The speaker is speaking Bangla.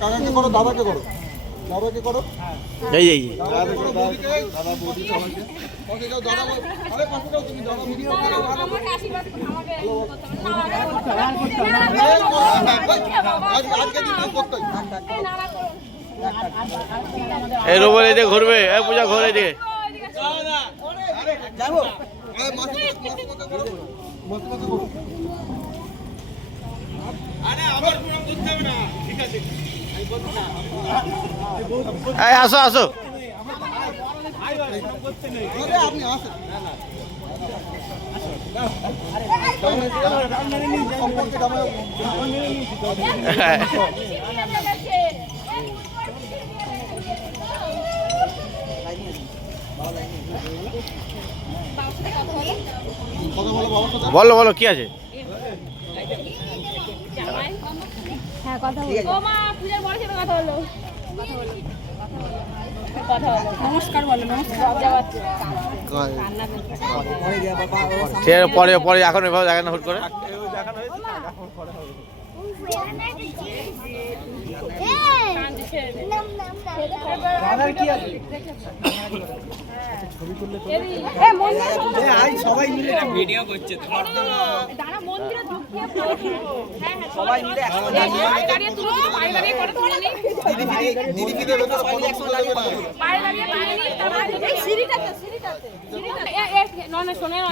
কাকাকে করো, দাদাকে করো, দাদাকে করো, এই এই দাদাকে করো, দাদা বৌদি সবাইকে। ওকে যাও দাদা, আরে পাশে যাও তুমি, দাদা ভিডিও করো। আমাকে আশীর্বাদ আমাকে আজকে দিন করতে এই রোবল এই দিকে ঘুরবে, এই পূজা ঘোর এই দিকে। যাবো আরে মাথা করো, মাথা করো। আরে আবার পুরো করতে হবে না, ঠিক আছে আমি বলছি না। এই আসো আসো, আরে আপনি আসেন না না বলো বলো কি আছে? হ্যাঁ কথা বলো। ও মা পূজার বড় সাথে কথা বলো। কথা বলো। নমস্কার বলো, নমস্কার। সে পরে পরে এখন এভাবে দেখানো হুট করে। সবাই মিলে ভিডিও করছে তো। দাঁড়া মন্দিরে ঢুকিয়ে হ্যাঁ হ্যাঁ সবাই মিলে একসাথে দাঁড়িয়ে তুলো পায়ে দাঁড়িয়ে করে তুলে নি। দিদি কি দেবে তো ফটো তুলে দেবে না। পায়ে দাঁড়িয়ে পায়ে নি তারপর এই সিঁড়িটাতে সিঁড়িটাতে সিঁড়িটাতে এ ননে শোনে না।